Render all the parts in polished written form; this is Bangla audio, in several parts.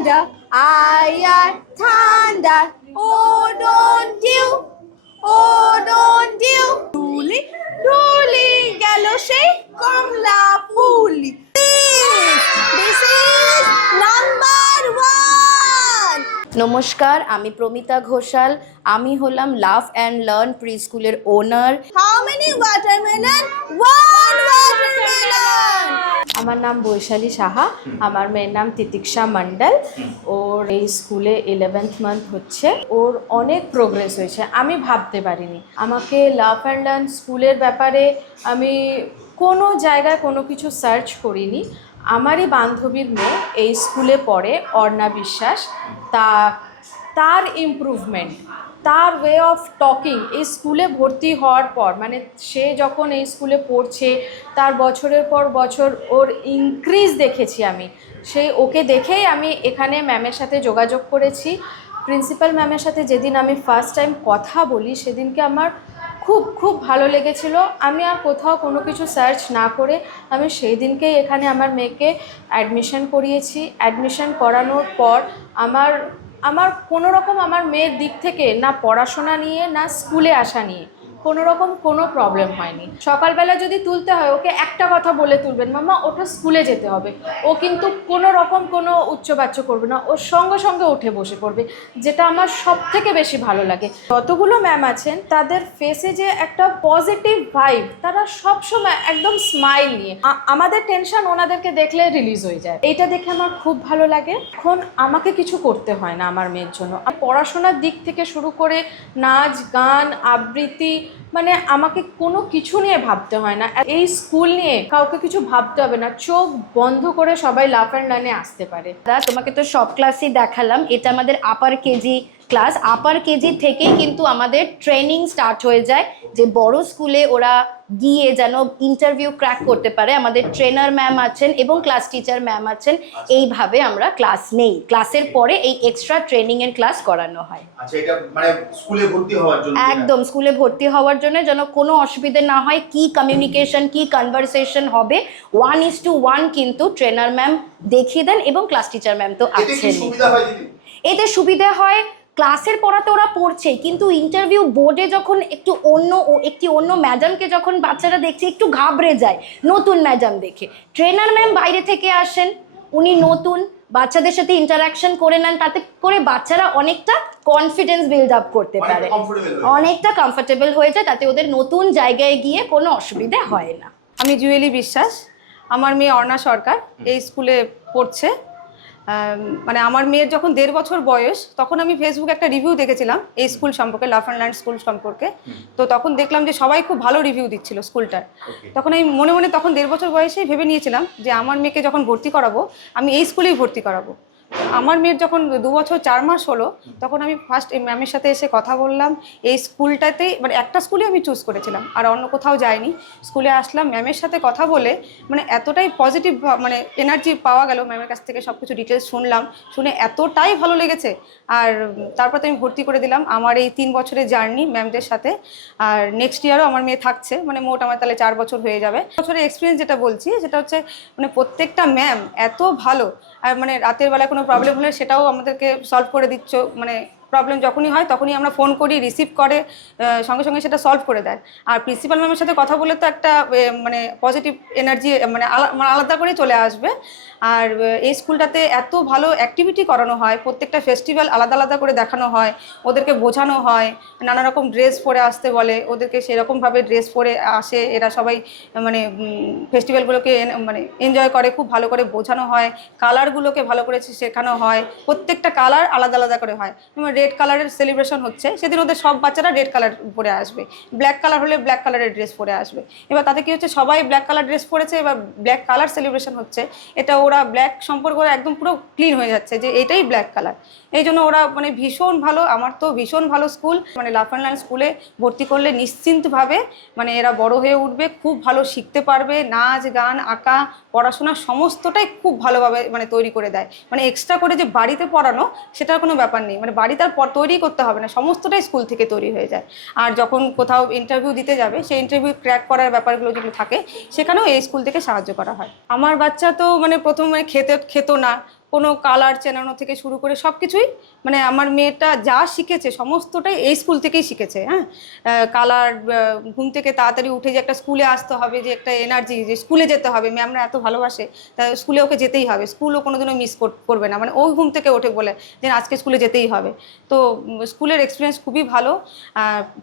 thunder, I am thunder. Oh, don't you? Oh, don't you? Duli, duli, গেল সেই কমলা ফুলি। This is number one. নমস্কার, আমি প্রমিতা ঘোষাল। আমি হলাম লাভ অ্যান্ড লার্ন প্রি স্কুলের ওনার। How many watermelon? One watermelon. আমার নাম বৈশালী সাহা, আমার মেয়ের নাম তিতিক্ষা মণ্ডল। ওর এই স্কুলে 11th মান্থ হচ্ছে। ওর অনেক প্রোগ্রেস হয়েছে, আমি ভাবতে পারিনি। আমাকে লাভ অ্যান্ড লার্ন স্কুলের ব্যাপারে আমি কোনো জায়গায় কোনো কিছু সার্চ করিনি। আমারই বান্ধবীর মেয়ে এই স্কুলে পড়ে, অর্ণা বিশ্বাস। তার ইমপ্রুভমেন্ট, তার ওয়ে অফ টকিং এই স্কুলে ভর্তি হওয়ার পর, মানে সে যখন এই স্কুলে পড়ছে তার বছরের পর বছর ওর ইনক্রিজ দেখেছি আমি। ওকে দেখেই আমি এখানে ম্যামের সাথে যোগাযোগ করেছি। প্রিন্সিপাল ম্যামের সাথে যেদিন আমি ফার্স্ট টাইম কথা বলি সেদিনকে আমার খুব খুব ভালো লেগেছিল। আমি আর কোথাও কোনো কিছু সার্চ না করে আমি সেই দিনকেই এখানে আমার মেয়েকে অ্যাডমিশন করিয়েছি। অ্যাডমিশন করানোর পর আমার কোনো রকম আমার মেয়ের দিক থেকে না পড়াশোনা নিয়ে না স্কুলে আসা নিয়ে কোনো রকম কোনো প্রবলেম হয়নি। সকালবেলা যদি তুলতে হয় ওকে একটা কথা বলে তুলবেন, মামা ওটা স্কুলে যেতে হবে। ও কিন্তু কোনো রকম কোনো উচ্চবাচ্য করবে না, ওর সঙ্গে সঙ্গে উঠে বসে পড়বে, যেটা আমার সব থেকে বেশি ভালো লাগে। যতগুলো ম্যাম আছেন তাদের ফেসে যে একটা পজিটিভ ভাইব, তারা সবসময় একদম স্মাইল নিয়ে। আমাদের টেনশন ওনাদেরকে দেখলে রিলিজ হয়ে যায়, এইটা দেখে আমার খুব ভালো লাগে। এখন আমাকে কিছু করতে হয় না আমার মেয়ের জন্য। পড়াশোনার দিক থেকে শুরু করে নাচ গান আবৃত্তি, মানে আমাকে কোনো কিছু নিয়ে ভাবতে হয় না। এই স্কুল নিয়ে কাউকে কিছু ভাবতে হবে না, চোখ বন্ধ করে সবাই লাভ অ্যান্ড লার্নে আসতে পারে। তোমাকে তো সব ক্লাসই দেখালাম, এটা আমাদের আপার কেজি ক্লাস। আপার কেজি থেকেই কিন্তু আমাদের ট্রেনিং স্টার্ট হয়ে যায়, যে বড় স্কুলে ওরা গিয়ে যেন ইন্টারভিউ ক্র্যাক করতে পারে। আমাদের ট্রেনার ম্যাম আছেন এবং ক্লাস টিচার ম্যাম আছেন। এইভাবে আমরা ক্লাস নেই, ক্লাসের পরে এই এক্সট্রা ট্রেনিং এর ক্লাস করানো হয়। আচ্ছা, এটা মানে স্কুলে ভর্তি হওয়ার জন্য? একদম, স্কুলে ভর্তি হওয়ার জন্য যেন কোনো অসুবিধা না হয়, কি কমিউনিকেশন কি কনভারসেশন হবে 1:1 কিন্তু ট্রেনার ম্যাম দেখিয়ে দেন এবং ক্লাস টিচার ম্যাম তো আছেন। এতে সুবিধা হয়, ক্লাসের পড়াতে ওরা পড়ছে, কিন্তু ইন্টারভিউ বোর্ডে যখন একটি অন্য ম্যাডামকে যখন বাচ্চারা দেখছে একটু ঘাবড়ে যায় নতুন ম্যাডাম দেখে। ট্রেনার ম্যাম বাইরে থেকে আসেন, উনি নতুন, বাচ্চাদের সাথে ইন্টারাকশন করে নেন, তাতে করে বাচ্চারা অনেকটা কনফিডেন্স বিল্ড আপ করতে পারে, অনেকটা কমফোর্টেবল হয়ে যায়, তাতে ওদের নতুন জায়গায় গিয়ে কোনো অসুবিধা হয় না। আমি জুয়েলি বিশ্বাস, আমার মেয়ে অর্ণা সরকার এই স্কুলে পড়ছে। মানে আমার মেয়ের যখন 1.5 বছর বয়স তখন আমি ফেসবুকে একটা রিভিউ দেখেছিলাম এই স্কুল সম্পর্কে, লাভ অ্যান্ড লার্ন স্কুল সম্পর্কে। তো তখন দেখলাম যে সবাই খুব ভালো রিভিউ দিচ্ছিল স্কুলটার। তখন আমি মনে মনে তখন 1.5 বছর বয়সেই ভেবে নিয়েছিলাম যে আমার মেয়েকে যখন ভর্তি করাবো আমি এই স্কুলেই ভর্তি করাবো। আমার মেয়ের যখন 2 বছর 4 মাস হলো তখন আমি ফার্স্ট এই ম্যামের সাথে এসে কথা বললাম। এই স্কুলটাতেই মানে একটা স্কুলে আমি চুজ করেছিলাম, আর অন্য কোথাও যাইনি। স্কুলে আসলাম, ম্যামের সাথে কথা বলে মানে এতটাই পজিটিভ মানে এনার্জি পাওয়া গেল। ম্যামের কাছ থেকে সব কিছু ডিটেলস শুনলাম, শুনে এতটাই ভালো লেগেছে। আর তারপর তো আমি ভর্তি করে দিলাম আমার এই 3 বছরের জার্নি ম্যামদের সাথে। আর নেক্সট ইয়ারও আমার মেয়ে থাকছে, মানে মোট আমার তাহলে 4 বছর হয়ে যাবে। বছরের এক্সপিরিয়েন্স যেটা বলছি সেটা হচ্ছে মানে প্রত্যেকটা ম্যাম এত ভালো। আর মানে রাতের বেলা কোনো প্রবলেম হলে সেটাও আমাদেরকে সলভ করে দিচ্ছ, মানে প্রবলেম যখনই হয় তখনই আমরা ফোন করি, রিসিভ করে সঙ্গে সঙ্গে সেটা সলভ করে দেয়। আর প্রিন্সিপাল ম্যামের সাথে কথা বলে তো একটা মানে পজিটিভ এনার্জি মানে আলাদা করে চলে আসবে। আর এই স্কুলটাতে এত ভালো অ্যাক্টিভিটি করানো হয়, প্রত্যেকটা ফেস্টিভ্যাল আলাদা আলাদা করে দেখানো হয়, ওদেরকে বোঝানো হয়, নানা রকম ড্রেস পরে আসতে বলে, ওদেরকে সেরকমভাবে ড্রেস পরে আসে, এরা সবাই মানে ফেস্টিভ্যালগুলোকে মানে এনজয় করে, খুব ভালো করে বোঝানো হয়, কালারগুলোকে ভালো করে শেখানো হয়, প্রত্যেকটা কালার আলাদা আলাদা করে হয়। যেমন রেড কালারের সেলিব্রেশন হচ্ছে, সেদিন ওদের সব বাচ্চারা রেড কালার পরে আসবে, ব্ল্যাক কালার হলে ব্ল্যাক কালারের ড্রেস পরে আসবে। এবার তাতে কী হচ্ছে, সবাই ব্ল্যাক কালার ড্রেস পরেছে, এবার ব্ল্যাক কালার সেলিব্রেশন হচ্ছে, এটা ওরা ব্ল্যাক সম্পর্ক একদম পুরো ক্লিন হয়ে যাচ্ছে যে এটাই ব্ল্যাক কালার। এই জন্য ওরা মানে ভীষণ ভালো, আমার তো ভীষণ ভালো স্কুল। মানে লাভ অ্যান্ড লার্ন স্কুলে ভর্তি করলে নিশ্চিন্তভাবে মানে এরা বড় হয়ে উঠবে, খুব ভালো শিখতে পারবে, নাচ গান আঁকা পড়াশোনা সমস্তটাই খুব ভালোভাবে মানে তৈরি করে দেয়। মানে এক্সট্রা করে যে বাড়িতে পড়ানো সেটার কোনো ব্যাপার নেই, মানে বাড়িতে আর তৈরি করতে হবে না, সমস্তটাই স্কুল থেকে তৈরি হয়ে যায়। আর যখন কোথাও ইন্টারভিউ দিতে যাবে সেই ইন্টারভিউ ক্র্যাক করার ব্যাপারগুলো যেগুলো থাকে সেখানেও এই স্কুল থেকে সাহায্য করা হয়। আমার বাচ্চা তো মানে প্রথমে খেত না, কোনো কালার চেনানো থেকে শুরু করে সব কিছুই মানে আমার মেয়েটা যা শিখেছে সমস্তটাই এই স্কুল থেকেই শিখেছে। হ্যাঁ, কালার, ঘুম থেকে তাড়াতাড়ি উঠে যে একটা স্কুলে আসতে হবে, যে একটা এনার্জি, যে স্কুলে যেতে হবে, ম্যামরা এত ভালোবাসে, তা স্কুলে ওকে যেতেই হবে, স্কুলও কোনোদিনও মিস করবে না, মানে ও ঘুম থেকে ওঠে বলে যে আজকে স্কুলে যেতেই হবে। তো স্কুলের এক্সপিরিয়েন্স খুবই ভালো।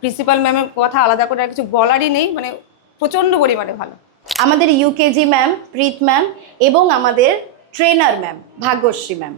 প্রিন্সিপাল ম্যামের কথা আলাদা করে আর কিছু বলারই নেই, মানে প্রচণ্ড পরিমাণে ভালো। আমাদের ইউকেজি ম্যাম প্রীত ম্যাম এবং আমাদের ট্রেনার ম্যাম ভাগ্যশ্রী ম্যাম।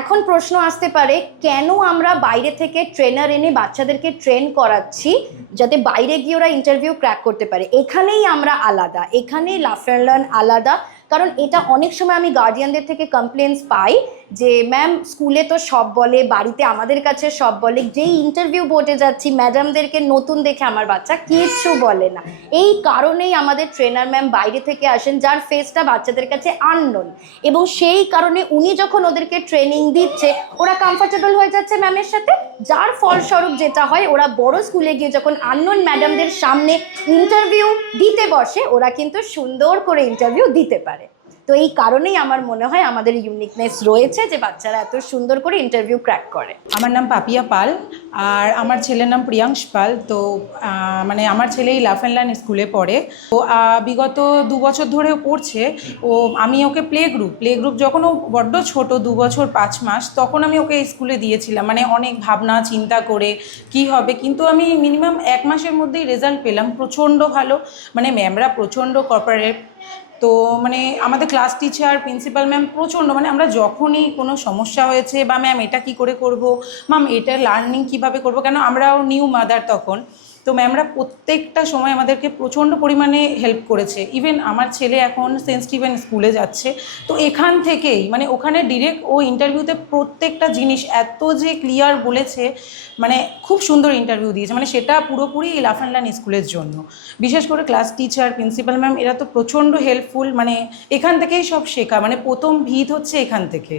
এখন প্রশ্ন আসতে পারে, কেন আমরা বাইরে থেকে ট্রেনার এনে বাচ্চাদেরকে ট্রেন করাচ্ছি যাতে বাইরে গিয়ে ওরা ইন্টারভিউ ক্র্যাক করতে পারে? এখানেই আমরা আলাদা, এখানেই লাফ অ্যান্ড লার্ন আলাদা। কারণ এটা অনেক সময় আমি গার্ডিয়ানদের থেকে কমপ্লেন্টস পাই যে ম্যাম স্কুলে তো সব বলে, বাড়িতে আমাদের কাছে সব বলে, যেই ইন্টারভিউ বোর্ডে যাচ্ছি ম্যাডামদেরকে নতুন দেখে আমার বাচ্চা কিচ্ছু বলে না। এই কারণেই আমাদের ট্রেনার ম্যাম বাইরে থেকে আসেন, যার ফেসটা বাচ্চাদের কাছে আননোন, এবং সেই কারণে উনি যখন ওদেরকে ট্রেনিং দিচ্ছে ওরা কমফর্টেবল হয়ে যাচ্ছে ম্যামের সাথে, যার ফলস্বরূপ যেটা হয় ওরা বড় স্কুলে গিয়ে যখন আননোন ম্যাডামদের সামনে ইন্টারভিউ দিতে বসে ওরা কিন্তু সুন্দর করে ইন্টারভিউ দিতে পারে। তো এই কারণেই আমার মনে হয় আমাদের ইউনিকনেস রয়েছে যে বাচ্চারা এত সুন্দর করে ইন্টারভিউ ক্র্যাক করে। আমার নাম পাপিয়া পাল আর আমার ছেলের নাম প্রিয়াংশ পাল। তো মানে আমার ছেলেই লাফ অ্যান্ড লার্ন স্কুলে পড়ে। তো বিগত 2 বছর ধরে পড়ছে। আমি ওকে প্লে গ্রুপ যখন ও বড্ড ছোট, 2 বছর 5 মাস, তখন আমি ওকে স্কুলে দিয়েছিলাম, মানে অনেক ভাবনা চিন্তা করে কি হবে। কিন্তু আমি মিনিমাম 1 মাসের মধ্যেই রেজাল্ট পেলাম, প্রচণ্ড ভালো। মানে ম্যামরা প্রচণ্ড কোঅপারেটিভ। তো মানে আমাদের ক্লাস টিচার, প্রিন্সিপাল ম্যাম প্রচণ্ড, মানে আমরা যখনই কোনো সমস্যা হয়েছে বা ম্যাম এটা কি করে করব, ম্যাম এটা লার্নিং কিভাবে করব, কেন আমরাও নিউ মাদার তখন, তো ম্যামরা প্রত্যেকটা সময় আমাদেরকে প্রচণ্ড পরিমাণে হেল্প করেছে। ইভেন আমার ছেলে এখন সেন্ট স্টিভেন স্কুলে যাচ্ছে, তো এখান থেকেই মানে ওখানে ডিরেক্ট ও ইন্টারভিউতে প্রত্যেকটা জিনিস এত যে ক্লিয়ার বলেছে, মানে খুব সুন্দর ইন্টারভিউ দিয়েছে। মানে সেটা পুরোপুরি লাফ অ্যান্ড লার্ন স্কুলের জন্য। বিশেষ করে ক্লাস টিচার, প্রিন্সিপাল ম্যাম এরা তো প্রচণ্ড হেল্পফুল। মানে এখান থেকেই সব শেখা, মানে প্রথম ভিত হচ্ছে এখান থেকে।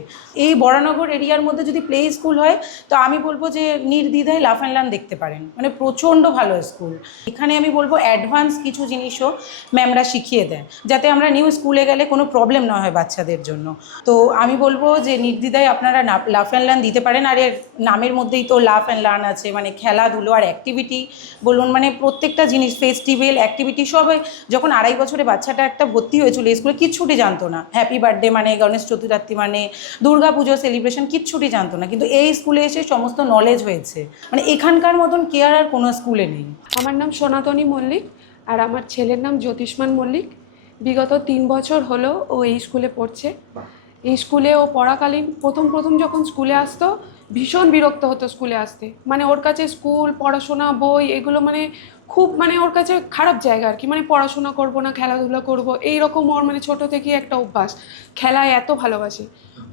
এই বরানগর এরিয়ার মধ্যে যদি প্লে স্কুল হয় তো আমি বলবো যে নির্দ্বিধায় লাফ অ্যান্ড লার্ন দেখতে পারেন, মানে প্রচণ্ড ভালো স্কুল। এখানে আমি বলবো অ্যাডভান্স কিছু জিনিসও ম্যামরা শিখিয়ে দেয়, যাতে আমরা নিউ স্কুলে গেলে কোনো প্রবলেম না হয় বাচ্চাদের জন্য। তো আমি বলবো যে নির্দ্বিধায় আপনারা লাফ অ্যান্ড লার্ন দিতে পারেন। আর এর নামের মধ্যেই তো লাফ অ্যান্ড লার্ন আছে, মানে খেলাধুলো আর অ্যাক্টিভিটি বলুন, মানে প্রত্যেকটা জিনিস, ফেস্টিভ্যাল অ্যাক্টিভিটি সবাই। যখন 2.5 বছরে বাচ্চাটা একটা ভর্তি হয়েছিল স্কুলে, কিচ্ছুটি জানতো না। হ্যাপি বার্থডে মানে, গণেশ চতুর্থী মানে, দুর্গা পুজো সেলিব্রেশন কিচ্ছুটি জানতো না, কিন্তু এই স্কুলে এসে সমস্ত নলেজ হয়েছে। মানে এখানকার মতন কেয়ার আর কোনো স্কুলে নেই। আমার নাম সনাতনী মল্লিক আর আমার ছেলের নাম জ্যোতিষ্মান মল্লিক। বিগত 3 বছর হলো ও এই স্কুলে পড়ছে। এই স্কুলে ও পড়াকালীন প্রথম যখন স্কুলে আসতো ভীষণ বিরক্ত হতো স্কুলে আসতে। মানে ওর কাছে স্কুল, পড়াশোনা, বই এগুলো মানে খুব, মানে ওর কাছে খারাপ জায়গা আর কি। মানে পড়াশোনা করব না, খেলাধুলা করব, এইরকম ওর মানে ছোটো থেকেই একটা অভ্যাস। খেলায় এত ভালোবাসে।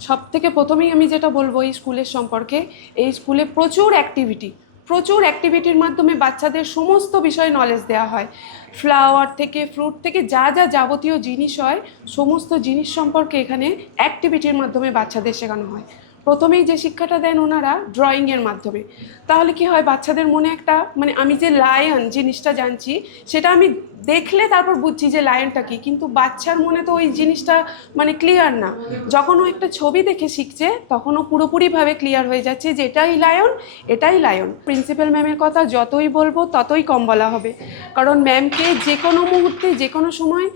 সব থেকে প্রথমেই আমি যেটা বলবো এই স্কুলের সম্পর্কে, এই স্কুলে প্রচুর অ্যাক্টিভিটির মাধ্যমে বাচ্চাদের সমস্ত বিষয়ে নলেজ দেওয়া হয়। ফ্লাওয়ার থেকে, ফ্রুট থেকে, যা যাবতীয় জিনিস হয় সমস্ত জিনিস সম্পর্কে এখানে অ্যাক্টিভিটির মাধ্যমে বাচ্চাদের শেখানো হয়। প্রথমেই যে শিক্ষাটা দেন ওনারা ড্রয়িংয়ের মাধ্যমে। তাহলে কি হয়, বাচ্চাদের মনে একটা, মানে আমি যে লায়ন জিনিসটা জানছি সেটা আমি দেখলে তারপর বুঝছি যে লায়নটা কি, কিন্তু বাচ্চার মনে তো ওই জিনিসটা মানে ক্লিয়ার না। যখন ও একটা ছবি দেখে শিখছে তখন ও পুরোপুরিভাবে ক্লিয়ার হয়ে যাচ্ছে যে এটাই লায়ন। প্রিন্সিপাল ম্যামের কথা যতই বলবো ততই কম বলা হবে, কারণ ম্যামকে যে কোনো মুহূর্তে, যে কোনো সময়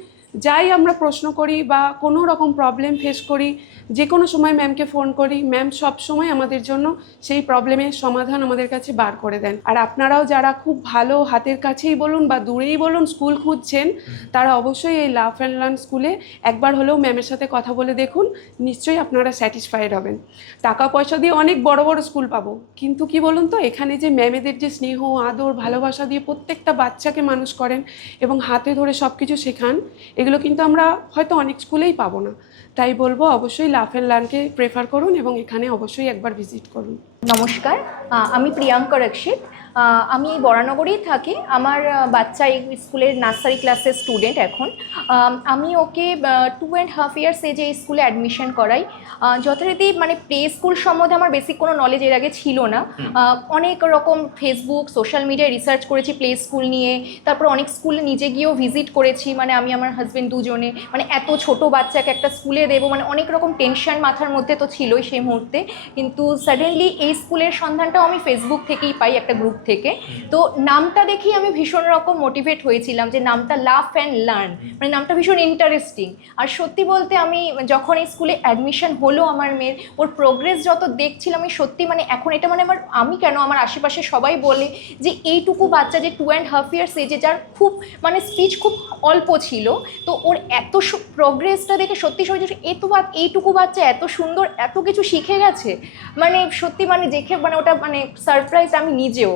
যাই আমরা প্রশ্ন করি বা কোনো রকম প্রবলেম ফেস করি, যে কোনো সময় ম্যামকে ফোন করি, ম্যাম সব সময় আমাদের জন্য সেই প্রবলেমের সমাধান আমাদের কাছে বার করে দেন। আর আপনারাও যারা খুব ভালো হাতের কাছেই বলুন বা দূরেই বলুন স্কুল খুঁজছেন, তারা অবশ্যই এই লাফ অ্যান্ড লার্ন স্কুলে একবার হলেও ম্যামের সাথে কথা বলে দেখুন, নিশ্চয়ই আপনারা স্যাটিসফাইড হবেন। টাকা পয়সা দিয়ে অনেক বড় স্কুল পাবো, কিন্তু কি বলুন তো, এখানে যে ম্যামেদের যে স্নেহ, আদর, ভালোবাসা দিয়ে প্রত্যেকটা বাচ্চাকে মানুষ করেন এবং হাতে ধরে সব কিছু শেখান, এগুলো কিন্তু আমরা হয়তো অনেক স্কুলেই পাবো না। তাই বলবো অবশ্যই লাফ অ্যান্ড লার্নকে প্রেফার করুন এবং এখানে অবশ্যই একবার ভিজিট করুন। নমস্কার, আমি প্রিয়াঙ্কা রক্ষিত। আমি এই বরানগরেই থাকি। আমার বাচ্চা এই স্কুলের নার্সারি ক্লাসের স্টুডেন্ট এখন। আমি ওকে 2.5 ইয়ার্স এজে এই স্কুলে অ্যাডমিশন করাই। যথারীতি মানে প্লে স্কুল সম্বন্ধে আমার বেসিক কোনো নলেজ এর আগে ছিল না। অনেক রকম ফেসবুক সোশ্যাল মিডিয়ায় রিসার্চ করেছি প্লে স্কুল নিয়ে, তারপর অনেক স্কুলে নিজে গিয়েও ভিজিট করেছি। মানে আমি আমার হাজব্যান্ড দুজনে, মানে এত ছোট বাচ্চাকে একটা স্কুলে দেবো, মানে অনেক রকম টেনশন মাথার মধ্যে তো ছিলই সেই মুহূর্তে। কিন্তু সাডেনলি এই স্কুলের সন্ধানটাও আমি ফেসবুক থেকেই পাই, একটা গ্রুপ থেকে। তো নামটা দেখেই আমি ভীষণ রকম মোটিভেট হয়েছিলাম যে নামটা লাফ অ্যান্ড লার্ন, মানে নামটা ভীষণ ইন্টারেস্টিং। আর সত্যি বলতে আমি যখন এই স্কুলে অ্যাডমিশন হলো আমার মেয়ের, ওর প্রোগ্রেস যত দেখছিলাম আমি সত্যি মানে এখন এটা মানে আমি কেন আমার আশেপাশে সবাই বলে যে এইটুকু বাচ্চা যে 2.5 ইয়ার্স এজে, যার খুব মানে স্পিচ খুব অল্প ছিল, তো ওর এত প্রোগ্রেসটা দেখে সত্যি এইটুকু বাচ্চা এত সুন্দর এত কিছু শিখে গেছে, মানে সত্যি মানে দেখে মানে ওটা মানে সারপ্রাইজ আমি নিজেও।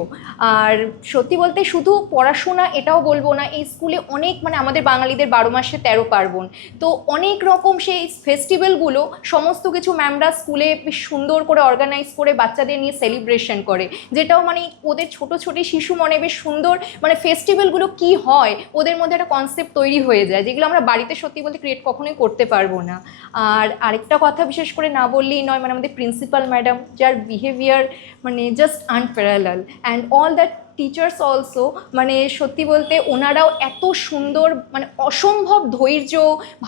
আর সত্যি বলতে শুধু পড়াশোনা এটাও বলবো না, এই স্কুলে অনেক মানে আমাদের বাঙালিদের 12 মাসে 13 পার্বণ, তো অনেক রকম সেই ফেস্টিভ্যালগুলো সমস্ত কিছু ম্যামরা স্কুলে বেশ সুন্দর করে অর্গানাইজ করে বাচ্চাদের নিয়ে সেলিব্রেশন করে, যেটাও মানে ওদের ছোট ছোট শিশু মনে বেশ সুন্দর মানে ফেস্টিভ্যালগুলো কি হয় ওদের মধ্যে একটা কনসেপ্ট তৈরি হয়ে যায়, যেগুলো আমরা বাড়িতে সত্যি বলতে ক্রিয়েট কখনোই করতে পারবো না। আর আরেকটা কথা বিশেষ করে না বললেই নয়, মানে আমাদের প্রিন্সিপাল ম্যাডাম, যার বিহেভিয়ার মানে just unparalleled, and all that teachers also, মানে সত্যি বলতে ওনারাও এত সুন্দর মানে অসম্ভব ধৈর্য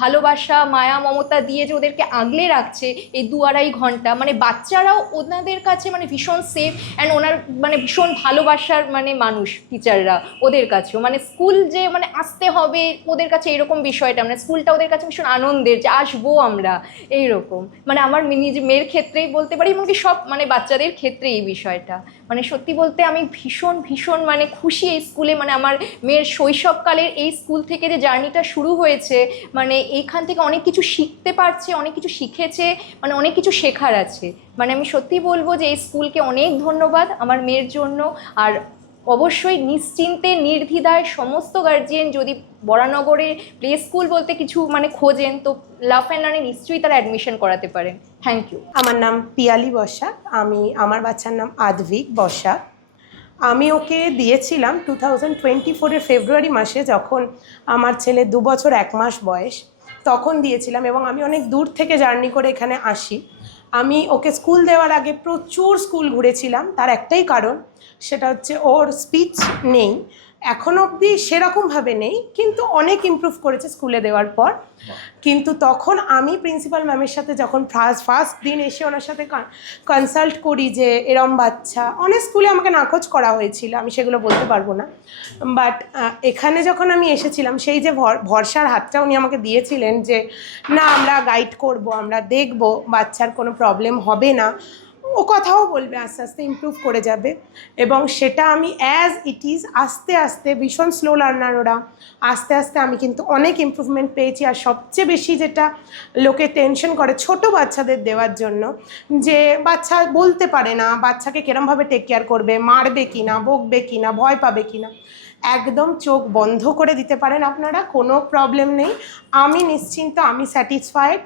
ভালোবাসা মায়া মমতা দিয়ে যে ওদেরকে আগলে রাখছে এই 2-2.5 ঘন্টা, মানে বাচ্চারাও ওনাদের কাছে মানে ভীষণ সেফ, অ্যান্ড ওনার মানে ভীষণ ভালোবাসার মানে মানুষ টিচাররা ওদের কাছেও, মানে স্কুল যে মানে আসতে হবে ওদের কাছে এরকম বিষয়টা, মানে স্কুলটা ওদের কাছে ভীষণ আনন্দের যে আসবো আমরা এইরকম। মানে আমার নিজে মেয়ের ক্ষেত্রেই বলতে পারি, এমনকি সব মানে বাচ্চাদের ক্ষেত্রে এই বিষয়টা, মানে সত্যি বলতে আমি ভীষণ মানে খুশি এই স্কুলে, মানে আমার মেয়ের শৈশবকালের এই স্কুল থেকে যে জার্নিটা শুরু হয়েছে, মানে এইখান থেকে অনেক কিছু শিখতে পারছে, অনেক কিছু শিখেছে, মানে অনেক কিছু শেখার আছে। মানে আমি সত্যি বলবো যে এই স্কুলকে অনেক ধন্যবাদ আমার মেয়ের জন্য। আর অবশ্যই নিশ্চিন্তে নির্দ্বিধায় সমস্ত গার্জিয়ান যদি বরানগরে প্লে স্কুল বলতে কিছু মানে খোঁজেন, তো লাভ অ্যান্ড লার্নে নিশ্চয়ই তারা অ্যাডমিশন করাতে পারেন। Thank you. আমার নাম পিয়ালি বসাক, আমার বাচ্চার নাম আদ্ভিক বসাক। আমি ওকে দিয়েছিলাম 2024-এর ফেব্রুয়ারি মাসে, যখন আমার ছেলে 2 বছর 1 মাস বয়স, তখন দিয়েছিলাম। এবং আমি অনেক দূর থেকে জার্নি করে এখানে আসি। আমি ওকে স্কুল দেওয়ার আগে প্রচুর স্কুল ঘুরেছিলাম, তার একটাই কারণ, সেটা হচ্ছে ওর স্পিচ নেই, এখন অবধি সেরকমভাবে নেই, কিন্তু অনেক ইমপ্রুভ করেছে স্কুলে দেওয়ার পর। কিন্তু তখন আমি প্রিন্সিপাল ম্যামের সাথে যখন ফার্স্ট দিন এসে ওনার সাথে কনসাল্ট করি যে এরম বাচ্চা, অনেক স্কুলে আমাকে নাকচ করা হয়েছিল, আমি সেগুলো বলতে পারবো না, বাট এখানে যখন আমি এসেছিলাম সেই যে ভরসার হাতটা উনি আমাকে দিয়েছিলেন যে না আমরা গাইড করব, আমরা দেখব বাচ্চার কোনো প্রবলেম হবে না, ও কথাও বলবে, আস্তে আস্তে ইমপ্রুভ করে যাবে। এবং সেটা আমি অ্যাজ ইট ইজ আস্তে আস্তে, ভীষণ স্লো লার্নার ওরা, আস্তে আস্তে আমি কিন্তু অনেক ইমপ্রুভমেন্ট পেয়েছি। আর সবচেয়ে বেশি যেটা লোকে টেনশন করে ছোট বাচ্চাদের দেওয়ার জন্য, যে বাচ্চা বলতে পারে না, বাচ্চাকে কিরমভাবে টেক কেয়ার করবে, মারবে কি না, বকবে কি না, ভয় পাবে কি না, একদম চোখ বন্ধ করে দিতে পারেন আপনারা, কোনো প্রবলেম নেই, আমি নিশ্চিন্ত, আমি স্যাটিসফাইড।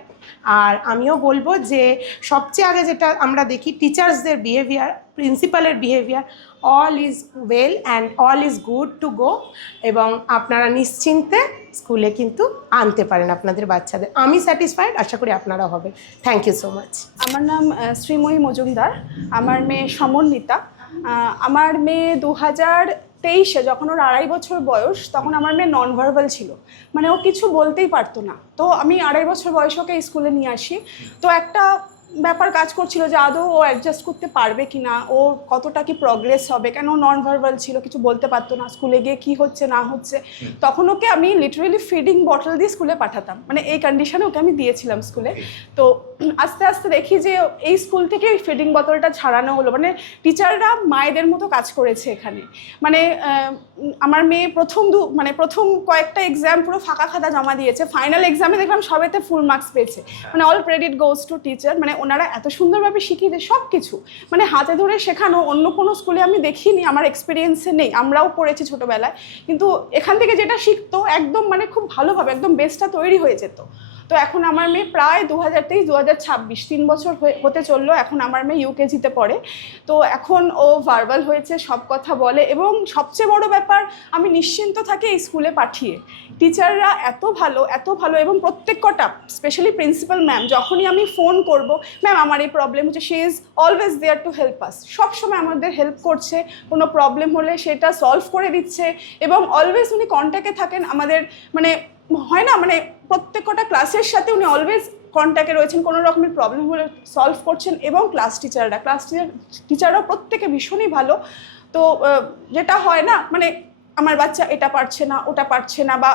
আর আমিও বলবো যে সবচেয়ে আগে যেটা আমরা দেখি টিচার্সদের বিহেভিয়ার, প্রিন্সিপালের behaviour, all is well and all is good to go, এবং আপনারা নিশ্চিন্তে স্কুলে কিন্তু আনতে পারেন আপনাদের বাচ্চাদের। আমি স্যাটিসফাইড, আশা করি আপনারা হবে। Thank you so much. আমার নাম শ্রীময়ী মজুমদার, আমার মেয়ে সমন্বিতা। আমার মেয়ে 2023-এ যখন ওর 2.5 বছর বয়স, তখন আমার মেয়ে নন ভার্বাল ছিল, মানে ও কিছু বলতেই পারতো না। তো আমি 2.5 বছর বয়স ওকে স্কুলে নিয়ে আসি। তো একটা ব্যাপার কাজ করছিল যে আদৌ ও অ্যাডজাস্ট করতে পারবে কি না, ও কতটা কি প্রগ্রেস হবে, কেন নন ভার্বাল ছিল, কিছু বলতে পারতো না, স্কুলে গিয়ে কি হচ্ছে না হচ্ছে। তখন ওকে আমি লিটারেলি ফিডিং বটল দিয়ে স্কুলে পাঠাতাম, মানে এই কন্ডিশনে ওকে আমি দিয়েছিলাম স্কুলে। তো আস্তে আস্তে দেখি যে এই স্কুল থেকে ওই ফিডিং বোতলটা ছাড়ানো হলো, মানে টিচাররা মায়েদের মতো কাজ করেছে এখানে। মানে আমার মেয়ে প্রথম কয়েকটা এক্সাম পুরো ফাঁকা খাতা জমা দিয়েছে, ফাইনাল এক্সামে দেখলাম সবেতে ফুল মার্কস পেয়েছে, মানে all credit goes to teacher. মানে ওনারা এত সুন্দরভাবে শিখিয়েছে সব কিছু, মানে হাতে ধরে শেখানো অন্য কোনো স্কুলে আমি দেখিনি, আমার এক্সপিরিয়েন্সে নেই, আমরাও পড়েছি ছোটোবেলায়, কিন্তু এখান থেকে যেটা শিখতো একদম মানে খুব ভালোভাবে একদম বেসটা তৈরি হয়ে যেত। তো এখন আমার মেয়ে প্রায় 2023-2026 3 বছর হতে চললো, এখন আমার মেয়ে ইউকেজিতে পড়ে। তো এখন ও ভার্বাল হয়েছে, সব কথা বলে, এবং সবচেয়ে বড় ব্যাপার আমি নিশ্চিন্ত থাকি এই স্কুলে পাঠিয়ে। টিচাররা এত ভালো, এবং প্রত্যেক কটা স্পেশালি প্রিন্সিপাল ম্যাম, যখনই আমি ফোন করব, ম্যাম আমার এই প্রবলেম হচ্ছে, she is always there to help us, সবসময় আমাদের হেল্প করছে, কোনো প্রবলেম হলে সেটা সলভ করে দিচ্ছে, এবং অলওয়েজ উনি কন্ট্যাক্টে থাকেন আমাদের, মানে হয় না, মানে প্রত্যেক কটা ক্লাসের সাথে উনি অলওয়েজ কন্ট্যাক্টে রয়েছেন, কোনো রকমের প্রবলেম হলে সলভ করছেন। এবং ক্লাস টিচাররাও প্রত্যেকে ভীষণই ভালো। তো যেটা হয় না, মানে আমার বাচ্চা এটা পারছে না, ওটা পারছে না, বা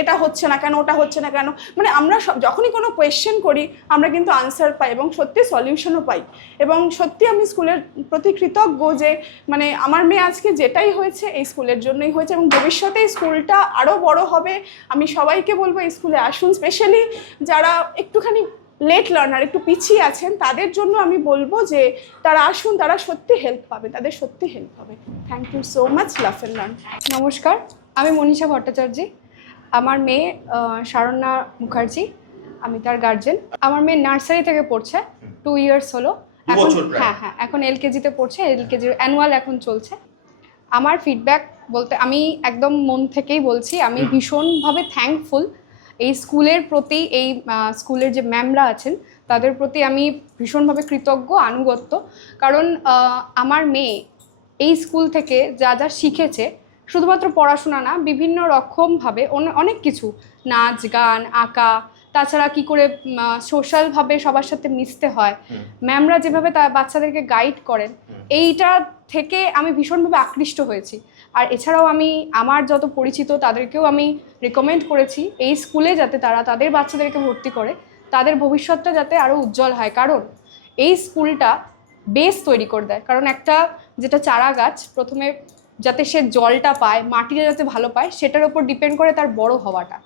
এটা হচ্ছে না কেন, ওটা হচ্ছে না কেন, মানে আমরা যখনই কোনো কোয়েশ্চেন করি আমরা কিন্তু আনসার পাই, এবং সত্যি সলিউশনও পাই। এবং সত্যি আমি স্কুলের প্রতি কৃতজ্ঞ যে মানে আমার মেয়ে আজকে যেটাই হয়েছে এই স্কুলের জন্যই হয়েছে, এবং ভবিষ্যতে এই স্কুলটা আরও বড় হবে। আমি সবাইকে বলবো এই স্কুলে আসুন, স্পেশালি যারা একটুখানি লেট লার্নার, একটু পিছিয়ে আছেন, তাদের জন্য আমি বলবো যে তারা আসুন, তারা সত্যি হেল্প পাবে, তাদের সত্যি হেল্প হবে। Thank you so much love and learn. নমস্কার, আমি মনীষা ভট্টাচার্য। আমার মেয়ে শারণ্যা মুখার্জি, আমি তার গার্জেন। আমার মেয়ে নার্সারি থেকে পড়ছে, 2 ইয়ার্স হলো এখন। হ্যাঁ, এখন এলকেজিতে পড়ছে, এলকেজির অ্যানুয়াল এখন চলছে। আমার ফিডব্যাক বলতে আমি একদম মন থেকেই বলছি, আমি ভীষণভাবে থ্যাঙ্কফুল এই স্কুলের প্রতি, এই স্কুলের যে ম্যামরা আছেন তাদের প্রতি আমি ভীষণভাবে কৃতজ্ঞ, আনুগত্য। কারণ আমার মেয়ে এই স্কুল থেকে যা যা শিখেছে, শুধুমাত্র পড়াশোনা না, বিভিন্ন রকমভাবে অনেক কিছু, নাচ গান, আঁকা, তাছাড়া কি করে সোশ্যালভাবে সবার সাথে মিশতে হয়, ম্যামরা যেভাবে বাচ্চাদেরকে গাইড করেন, এইটা থেকে আমি ভীষণভাবে আকৃষ্ট হয়েছি। আর এছাড়াও আমি আমার যত পরিচিত তাদেরকেও আমি রেকমেন্ড করেছি এই স্কুলে যাতে তারা তাদের বাচ্চাদেরকে ভর্তি করে, তাদের ভবিষ্যৎটা যাতে আরও উজ্জ্বল হয়। কারণ এই স্কুলটা বেস তৈরি করে দেয়। কারণ একটা যেটা চারা গাছ, প্রথমে যাতে সে জলটা পায়, মাটিটা যাতে ভালো পায়, সেটার উপর ডিপেন্ড করে তার বড় হওয়াটা।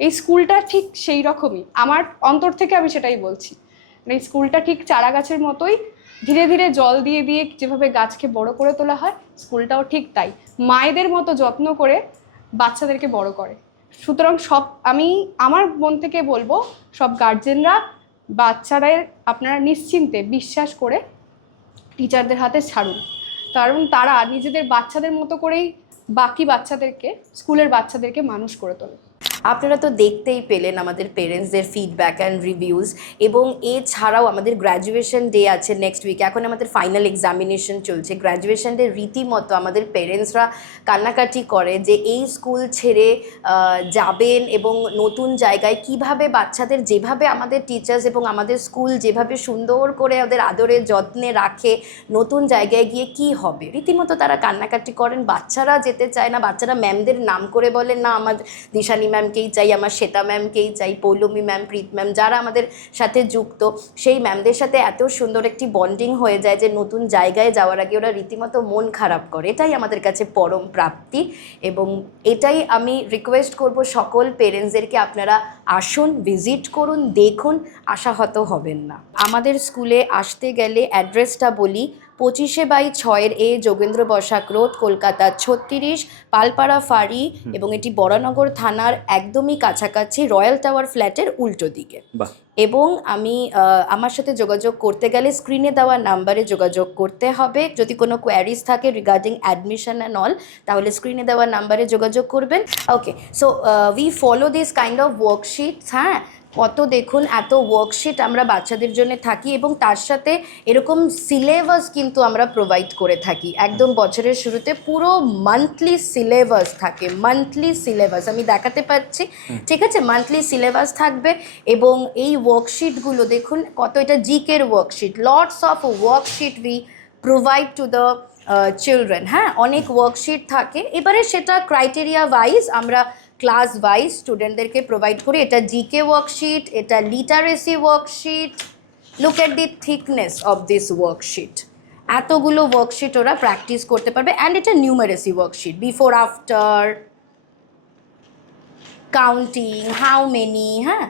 এই স্কুলটা ঠিক সেই রকমই, আমার অন্তর থেকে আমি সেটাই বলছি। এই স্কুলটা ঠিক চারা গাছের মতোই, ধীরে ধীরে জল দিয়ে দিয়ে যেভাবে গাছকে বড় করে তোলা হয়, স্কুলটাও ঠিক তাই, মায়েদের মতো যত্ন করে বাচ্চাদেরকে বড় করে। সুতরাং আমি আমার মন থেকে বলবো, সব গার্জেনরা বাচ্চারা আপনারা নিশ্চিন্তে বিশ্বাস করে টিচারদের হাতে ছাড়ুন, কারণ তারা নিজেদের বাচ্চাদের মতো করেই বাকি বাচ্চাদেরকে, স্কুলের বাচ্চাদেরকে মানুষ করে তোলে। আপনারা তো দেখতেই পেলেন আমাদের পেরেন্টসদের ফিডব্যাক অ্যান্ড রিভিউজ, এবং এছাড়াও আমাদের গ্র্যাজুয়েশন ডে আছে নেক্সট উইকে। এখন আমাদের ফাইনাল এক্সামিনেশন চলছে। গ্র্যাজুয়েশন ডে রীতিমতো আমাদের পেরেন্টসরা কান্নাকাটি করে যে এই স্কুল ছেড়ে যাবেন, এবং নতুন জায়গায় কিভাবে বাচ্চাদের, যেভাবে আমাদের টিচার্স এবং আমাদের স্কুল যেভাবে সুন্দর করে ওদের আদরে যত্নে রাখে, নতুন জায়গায় গিয়ে কি হবে, রীতিমতো তারা কান্নাকাটি করেন। বাচ্চারা যেতে চায় না, বাচ্চারা ম্যামদের নাম করে বলেন না আমাদের দিশানি ম্যামকেই চাই, আমার শ্বেতা ম্যামকেই চাই, পৌলমী ম্যাম, প্রীত ম্যাম, যারা আমাদের সাথে যুক্ত, সেই ম্যামদের সাথে এত সুন্দর একটি বন্ডিং হয়ে যায় যে নতুন জায়গায় যাওয়ার আগে ওরা রীতিমতো মন খারাপ করে। এটাই আমাদের কাছে পরম প্রাপ্তি, এবং এটাই আমি রিকোয়েস্ট করব সকল পেরেন্টসদেরকে, আপনারা আসুন, ভিজিট করুন, দেখুন, আশাহত হবেন না। আমাদের স্কুলে আসতে গেলে অ্যাড্রেসটা বলি, 25/6 যোগেন্দ্র বসাক রোড, কলকাতা 36, পালপাড়া ফাঁড়ি, এবং এটি বরানগর থানার একদমই কাছাকাছি, রয়্যাল টাওয়ার ফ্ল্যাটের উল্টো দিকে। এবং আমার সাথে যোগাযোগ করতে গেলে স্ক্রিনে দেওয়া নাম্বারে যোগাযোগ করতে হবে। যদি কোনো কোয়ারিজ থাকে রিগার্ডিং অ্যাডমিশন অ্যান্ড অল, তাহলে স্ক্রিনে দেওয়া নাম্বারে যোগাযোগ করবেন। Okay, so we follow this kind of worksheets. হ্যাঁ, কত দেখুন, এত ওয়ার্কশিট আমরা বাচ্চাদের জন্য থাকি, এবং তার সাথে এরকম সিলেবাস কিন্তু আমরা প্রোভাইড করে থাকি। একদম বছরের শুরুতে পুরো মান্থলি সিলেবাস থাকে, মান্থলি সিলেবাস আমি দেখাতে পাচ্ছি, ঠিক আছে, মান্থলি সিলেবাস থাকবে। এবং এই ওয়ার্কশিটগুলো দেখুন কত, এটা জিকের worksheet, lots of worksheet we provide to the children. হ্যাঁ, অনেক ওয়ার্কশিট থাকে, এবারে সেটা ক্রাইটেরিয়া ওয়াইজ আমরা ক্লাস ওয়াইজ স্টুডেন্টদেরকে প্রোভাইড করি। এটা জিকে ওয়ার্কশিট, এটা literacy worksheet. Look at the thickness of this worksheet, এতগুলো ওয়ার্কশিট ওরা প্র্যাকটিস করতে পারবে। অ্যান্ড এটা numeracy worksheet, before after, counting, how many, হ্যাঁ,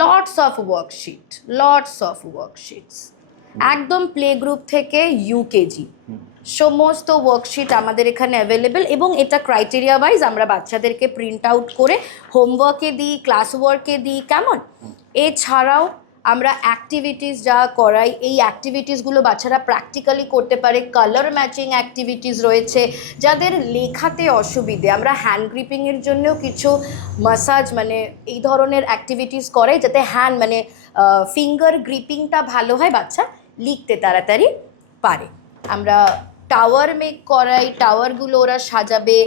lots of worksheet, lots of worksheets, একদম প্লে গ্রুপ থেকে ইউকেজি সমস্ত ওয়ার্কশিট আমাদের এখানে অ্যাভেলেবেল, এবং এটা ক্রাইটেরিয়া ওয়াইজ আমরা বাচ্চাদেরকে প্রিন্ট আউট করে হোমওয়ার্কে দিই, ক্লাস ওয়ার্কে দিই, কেমন। এছাড়াও আমরা অ্যাক্টিভিটিস যা করাই, এই অ্যাক্টিভিটিসগুলো বাচ্চারা প্র্যাকটিক্যালি করতে পারে। কালার ম্যাচিং অ্যাক্টিভিটিস রয়েছে। যাদের লেখাতে অসুবিধে, আমরা হ্যান্ড গ্রিপিংয়ের জন্যও কিছু মাসাজ মানে এই ধরনের অ্যাক্টিভিটিস করাই, যাতে হ্যান্ড মানে ফিঙ্গার গ্রিপিংটা ভালো হয়, বাচ্চা লিখতে তাড়াতাড়ি পারে। আমরা টাওয়ার মেক করাই, টাওয়ারগুলো ওরা সাজাবে।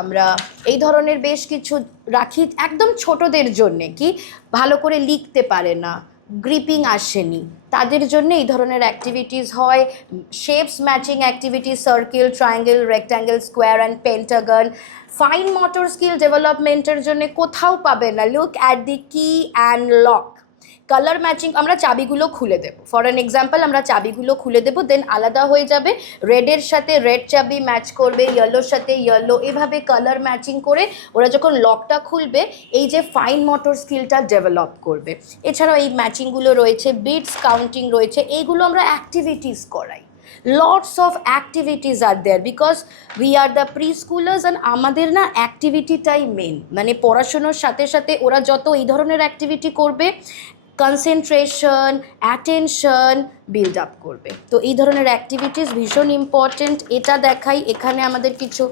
আমরা এই ধরনের বেশ কিছু রাখি একদম ছোটদের জন্যে, কি ভালো করে লিখতে পারে না, গ্রিপিং আসেনি, তাদের জন্য এই ধরনের অ্যাক্টিভিটিস হয়। Shapes matching activities, circle, triangle, rectangle, square and Pentagon. Fine motor skill ডেভেলপমেন্টের জন্য কোথাও পাবে না, লুক অ্যাট দি কি অ্যান্ড লক। কালার ম্যাচিং, আমরা চাবিগুলো খুলে দেবো, ফর অ্যান এক্সাম্পল আমরা চাবিগুলো খুলে দেবো, দেন আলাদা হয়ে যাবে। রেডের সাথে রেড চাবি ম্যাচ করবে, ইয়েলোর সাথে ইয়েলো, এভাবে কালার ম্যাচিং করে ওরা যখন লকটা খুলবে এই যে ফাইন মোটর স্কিলটা ডেভেলপ করবে। এছাড়াও এই ম্যাচিংগুলো রয়েছে, বিটস কাউন্টিং রয়েছে, এইগুলো আমরা অ্যাক্টিভিটিস করাই। Lots of activities are there because we are the preschoolers, and আমাদের না অ্যাক্টিভিটিটাই মেন। মানে পড়াশোনার সাথে সাথে ওরা যত এই ধরনের অ্যাক্টিভিটি করবে, কনসেন্ট্রেশন, অ্যাটেনশন বিল্ড আপ করবে। তো এই ধরনের অ্যাক্টিভিটিস ভীষণ ইম্পর্টেন্ট। এটা দেখাই, এখানে আমাদের কিছু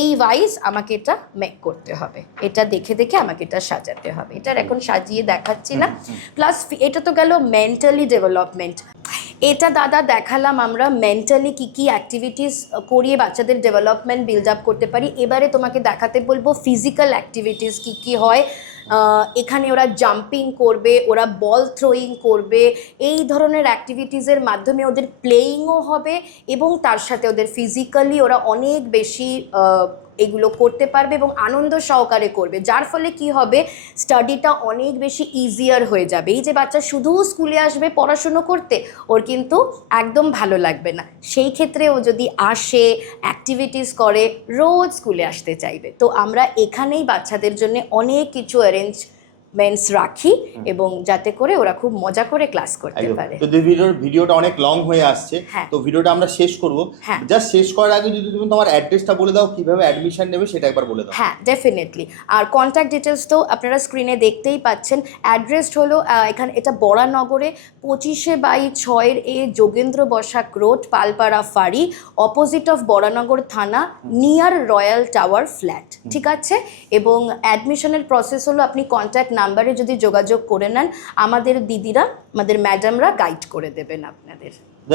এই ওয়াইজ আমাকে এটা মেক করতে হবে, এটা দেখে দেখে আমাকে এটা সাজাতে হবে। এটার এখন সাজিয়ে দেখাচ্ছি না। প্লাস এটা তো গেল মেন্টালি ডেভেলপমেন্ট। এটা দাদা দেখালাম আমরা মেন্টালি কী কী অ্যাক্টিভিটিস করিয়ে বাচ্চাদের ডেভেলপমেন্ট বিল্ড আপ করতে পারি। এবারে তোমাকে দেখাতে বলবো ফিজিক্যাল অ্যাক্টিভিটিস কী কী হয়। এখানে ওরা জাম্পিং করবে, ওরা বল থ্রোয়িং করবে, এই ধরনের অ্যাক্টিভিটিসের মাধ্যমে ওদের প্লেয়িংও হবে এবং তার সাথে ওদের ফিজিক্যালি ওরা অনেক বেশি এগুলো করতে পারবে এবং আনন্দ সহকারে করবে, যার ফলে কি হবে স্টাডিটা অনেক বেশি ইজিয়ার হয়ে যাবে। এই যে বাচ্চা শুধু স্কুলে আসবে পড়াশুনো করতে, ওর কিন্তু একদম ভালো লাগবে না। সেই ক্ষেত্রে ও যদি আসে, অ্যাক্টিভিটিস করে, রোজ স্কুলে আসতে চাইবে। তো আমরা এখানেই বাচ্চাদের জন্য অনেক কিছু অ্যারেঞ্জমেন্টস রাখি এবং যাতে করে ওরা খুব মজা করে ক্লাস করতে পারে। তো ভিডিওটা অনেক লং হয়ে আসছে, তো ভিডিওটা আমরা শেষ করব। জাস্ট শেষ করার আগে যদি তুমি তোমার অ্যাড্রেসটা বলে দাও, কিভাবে অ্যাডমিশন নেবে সেটা একবার বলে দাও। হ্যাঁ, ডেফিনেটলি। আর কন্ট্যাক্ট ডিটেলস তো আপনারা স্ক্রিনে দেখতেই পাচ্ছেন। অ্যাড্রেস হলো এখানে, এটা বরানগরে 25/6 যোগেন্দ্র বসাক রোড, পালপাড়া ফাঁড়ি, অপোজিট অফ বরানগর থানা, নিয়ার রয়্যাল টাওয়ার ফ্ল্যাট, ঠিক আছে। এবং অ্যাডমিশনের প্রসেস হলো আপনি কন্ট্যাক্ট নাম্বারে যদি যোগাযোগ করে নেন, আমাদের দিদিরা, আমাদের ম্যাডামরা গাইড করে দেবেন আপনাদের।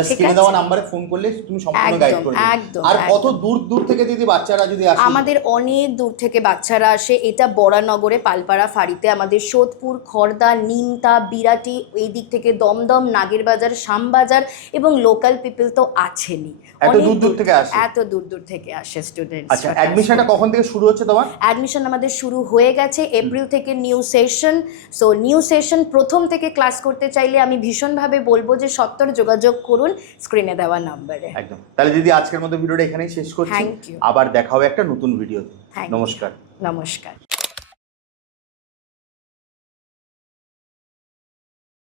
স্ক্রিনে দেওয়া নম্বরে ফোন করলে তুমি সম্পূর্ণ গাইড করে দেবে। আর কত দূর দূর থেকে দিদি বাচ্চারা যদি আসে? আমাদের অনেক দূর থেকে বাচ্চারা আসে। এটা বরানগরে পালপাড়া ফাঁড়িতে, আমাদের সোদপুর, খড়দা, নিমতা, বিরাটি, এই দিক থেকে দমদম, নাগেরবাজার, শ্যামবাজার এবং লোকাল পিপল তো আছেনই। এত দূর দূর থেকে আসে? এত দূর দূর থেকে আসে স্টুডেন্টস। আচ্ছা, অ্যাডমিশনটা কখন থেকে শুরু হচ্ছে তোমার? অ্যাডমিশন আমাদের শুরু হয়ে গেছে এপ্রিল থেকে, new session. So new session প্রথম থেকে ক্লাস করতে চাইলে আমি ভীষণভাবে বলবো যে সত্তর যোগাযোগ করুন স্ক্রিনে দেওয়া নাম্বারে। একদম। তাহলে দিদি আজকের মতো ভিডিওটা এখানেই শেষ করছি। আবার দেখা হবে একটা নতুন ভিডিওতে। নমস্কার। নমস্কার।